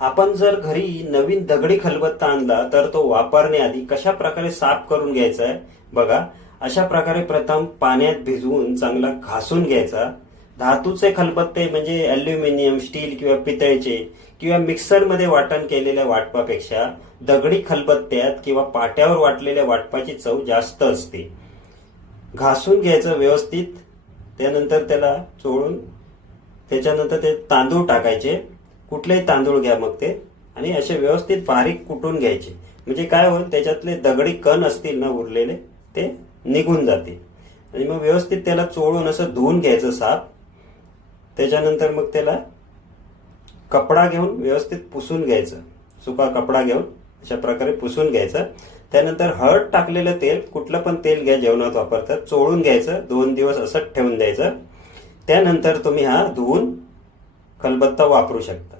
आपण जर घरी नवीन दगडी खलबत्ता आणला तर तो वापरण्याआधी कशा प्रकारे साफ करून घ्यायचा आहे? बघा अशा प्रकारे प्रथम पाण्यात भिजवून चांगला घासून घ्यायचा. धातूचे खलबत्ते म्हणजे अल्युमिनियम स्टील किंवा पितळेचे किंवा मिक्सरमध्ये वाटण केलेल्या वाटपापेक्षा दगडी खलबत्त्यात किंवा पाट्यावर वाटलेल्या वाटपाची चव जास्त असते. घासून घ्यायचं व्यवस्थित. त्यानंतर त्याला चोळून त्याच्यानंतर ते तांदूळ टाकायचे. कुठलेही तांदूळ घ्या मग ते. आणि असे व्यवस्थित बारीक कुटून घ्यायचे. म्हणजे काय होईल त्याच्यातले दगडी कण असतील ना उरलेले ते निघून जातील. आणि मग व्यवस्थित त्याला चोळून असं धुवून घ्यायचं साप त्याच्यानंतर मग त्याला कपडा घेऊन व्यवस्थित पुसून घ्यायचं. सुका कपडा घेऊन अशा प्रकारे पुसून घ्यायचं. त्यानंतर हळद टाकलेलं तेल कुठलं पण तेल घ्या जेवणात वापरतात चोळून घ्यायचं. दोन दिवस असंच ठेवून द्यायचं. त्यानंतर तुम्ही हा धुवून खलबत्ता वापरू शकता.